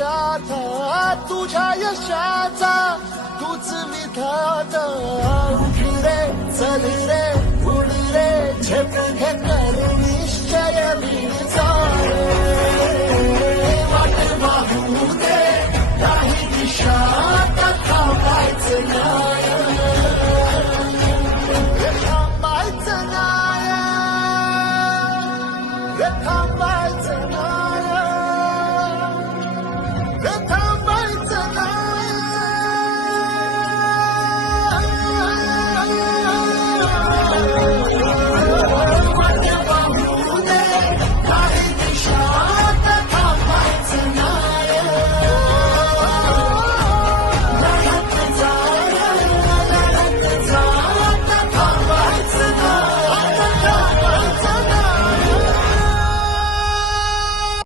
गाथा तुझ्या यशाचा तूच विधाता उठ रे चल रे उड रे झेप घे कर निश्चय वीचा वाट वाहू दे काही दिशा थांबायचं नाही थांबायचं नाही थांबायचं नाही